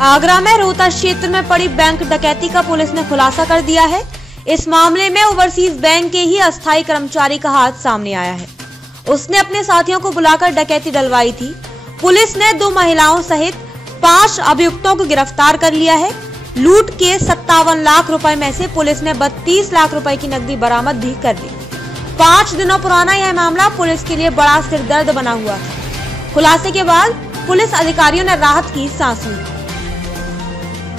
आगरा में रोहतास क्षेत्र में पड़ी बैंक डकैती का पुलिस ने खुलासा कर दिया है। इस मामले में ओवरसीज बैंक के ही अस्थायी कर्मचारी का हाथ सामने आया है। उसने अपने साथियों को बुलाकर डकैती डलवाई थी। पुलिस ने 2 महिलाओं सहित 5 अभियुक्तों को गिरफ्तार कर लिया है। लूट के 57 लाख रुपए में से पुलिस ने 32 लाख रुपए की नकदी बरामद भी कर ली। 5 दिनों पुराना यह मामला पुलिस के लिए बड़ा सिरदर्द बना हुआ था। खुलासे के बाद पुलिस अधिकारियों ने राहत की सांस ली।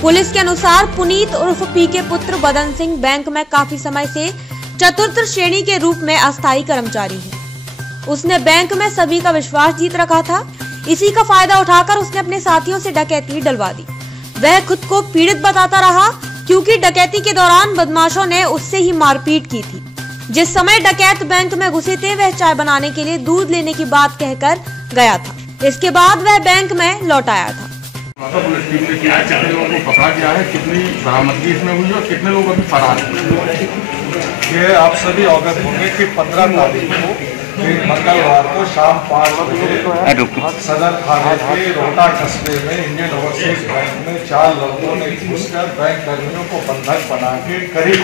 पुलिस के अनुसार पुनीत उर्फ पी के पुत्र बदन सिंह बैंक में काफी समय से चतुर्थ श्रेणी के रूप में अस्थायी कर्मचारी है। उसने बैंक में सभी का विश्वास जीत रखा था। इसी का फायदा उठाकर उसने अपने साथियों से डकैती डलवा दी। वह खुद को पीड़ित बताता रहा क्योंकि डकैती के दौरान बदमाशों ने उससे ही मारपीट की थी। जिस समय डकैत बैंक में घुसे थे वह चाय बनाने के लिए दूध लेने की बात कहकर गया था। इसके बाद वह बैंक में लौट आया था। पुलिस टीम ने किया, कितने लोगों को पकड़ा गया है, कितनी बरामदगी इसमें हुई और कितने लोग अभी फरार हैं? ये आप सभी अवगत होंगे कि 15 तारीख को मंगलवार को शाम 5 बजे सदर थाने के रोहटा कस्बे में इंडियन ओवरसीज बैंक में 4 लोगों ने घुसकर बैंक कर्मियों को बंधक बना के करीब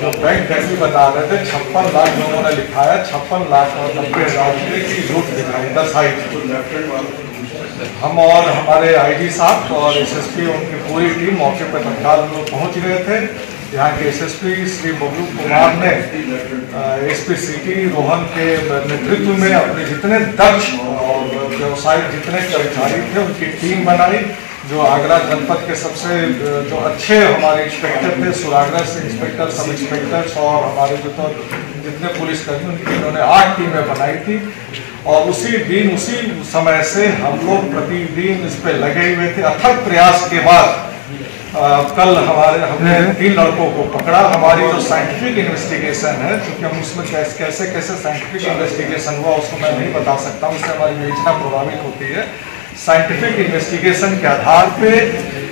जो बैंक कर्मी बता रहे थे 56 लाख लोगों ने लिखाया 56 लाख और 90,000 रुपये की लूट दिखाई। हम और हमारे आईजी साहब और एसएसपी उनकी पूरी टीम मौके पर तत्काल लोग पहुंच गए थे। यहाँ के एसएसपी श्री बबलू कुमार ने एसपी सिटी रोहन के नेतृत्व में अपने जितने दक्ष और व्यवसायिक जितने कर्मचारी थे उनकी टीम बनाई। जो आगरा जनपद के सबसे जो अच्छे हमारे इंस्पेक्टर थे, सुरागरा से इंस्पेक्टर, सब इंस्पेक्टर्स और हमारे जो जितने पुलिसकर्मी उनकी इन्होंने 8 टीमें बनाई थी। और उसी दिन उसी समय से हम लोग प्रतिदिन इस पे लगे हुए थे। अथक प्रयास के बाद कल हमने 3 लड़कों को पकड़ा। हमारी जो साइंटिफिक इन्वेस्टिगेशन है, क्योंकि हम उसमें कैसे साइंटिफिक इन्वेस्टिगेशन हुआ उसको मैं नहीं बता सकता हूँ, उससे हमारी योजना प्रभावित होती है। साइंटिफिक इन्वेस्टिगेशन के आधार पे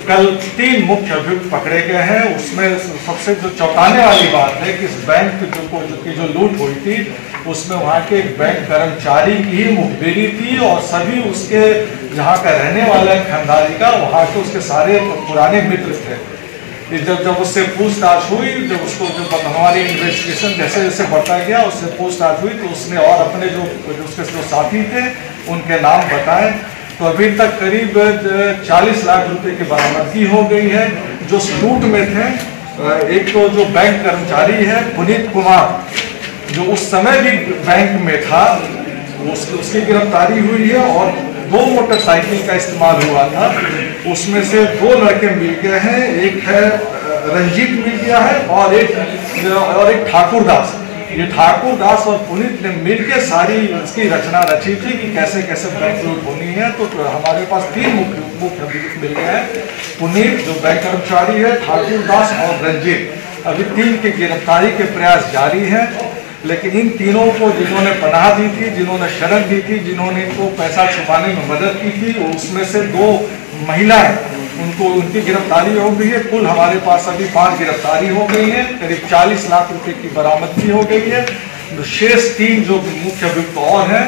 कल 3 मुख्य अभियुक्त पकड़े गए हैं। उसमें सबसे जो चौंकाने वाली बात है कि इस बैंक की जो लूट हुई थी उसमें वहाँ के एक बैंक कर्मचारी की ही मुखबिरी थी और सभी उसके जहाँ का रहने वाला खंडारी का वहाँ के उसके सारे पुराने मित्र थे। जब उससे पूछताछ हुई, जब हमारी इन्वेस्टिगेशन जैसे जैसे बढ़ता गया उससे पूछताछ हुई तो उसने और अपने जो उसके जो साथी थे उनके नाम बताए। तो अभी तक करीब 40 लाख रुपए की बरामदगी हो गई है जो लूट में थे। एक तो जो बैंक कर्मचारी है पुनीत कुमार, जो उस समय भी बैंक में था, उसकी गिरफ्तारी हुई है। और 2 मोटरसाइकिल का इस्तेमाल हुआ था, उसमें से 2 लड़के मिल गए हैं। एक है रंजीत मिल गया है और एक ठाकुर दास। ये ठाकुर दास और पुनीत ने मिलकर सारी इसकी रचना रची थी कि कैसे कैसे बैंक लूट होनी है। तो हमारे पास 3 मुख्य अभियुक्त मिल गए हैं, पुनीत जो बैंक कर्मचारी है, ठाकुर दास और रंजीत। अभी 3 की गिरफ्तारी के प्रयास जारी है। लेकिन इन तीनों को जिन्होंने पनाह दी थी, जिन्होंने शरण दी थी, जिन्होंने इनको पैसा छुपाने में मदद की थी, उसमें से 2 महिलाएं उनकी गिरफ्तारी हो गई है। कुल हमारे पास अभी 5 गिरफ्तारी हो गई है, करीब 40 लाख रुपए की बरामदगी हो गई है। शेष 3 जो मुख्य अभियुक्त और हैं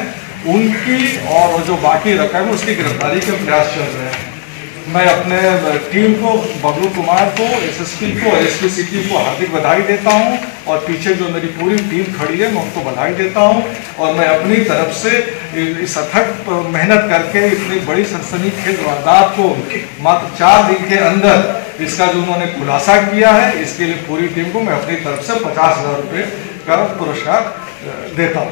उनकी और जो बाकी रकम है उसकी गिरफ्तारी के प्रयास चल रहे हैं। मैं अपने टीम को, बबलू कुमार को, एसएसपी को, एसपी सिटी को हार्दिक बधाई देता हूं और पीछे जो मेरी पूरी टीम खड़ी है मैं उनको बधाई देता हूं। और मैं अपनी तरफ से इस अथक मेहनत करके इतनी बड़ी सनसनीखेज वारदात को मात्र 4 दिन के अंदर इसका जो उन्होंने खुलासा किया है, इसके लिए पूरी टीम को मैं अपनी तरफ से 50,000 रुपये का पुरस्कार देता हूँ।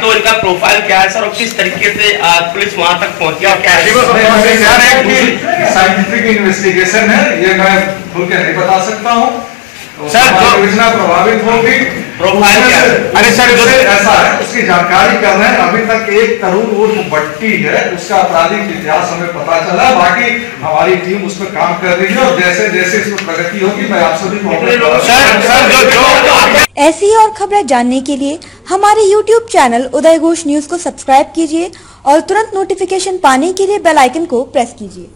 तो इनका प्रोफाइल क्या है सर और किस तरीके से पुलिस वहां तक पहुंची? साइंटिफिक इन्वेस्टिगेशन है, ये मैं खुल के नहीं बता सकता हूँ। सर योजना प्रभावित होगी। प्रोफाइल क्या है? अरे सर जो ऐसा है उसकी जानकारी कर रहे हैं। अभी तक एक तरुण उर्फ भट्टी है, उसका आपराधिक इतिहास हमें पता चला। बाकी हमारी टीम उस पर काम कर रही है और जैसे जैसे इसमें प्रगति होगी मैं आप सभी को। ऐसी और खबरें जानने के लिए हमारे YouTube चैनल उदय घोष न्यूज को सब्सक्राइब कीजिए और तुरंत नोटिफिकेशन पाने के लिए बेल आइकन को प्रेस कीजिए।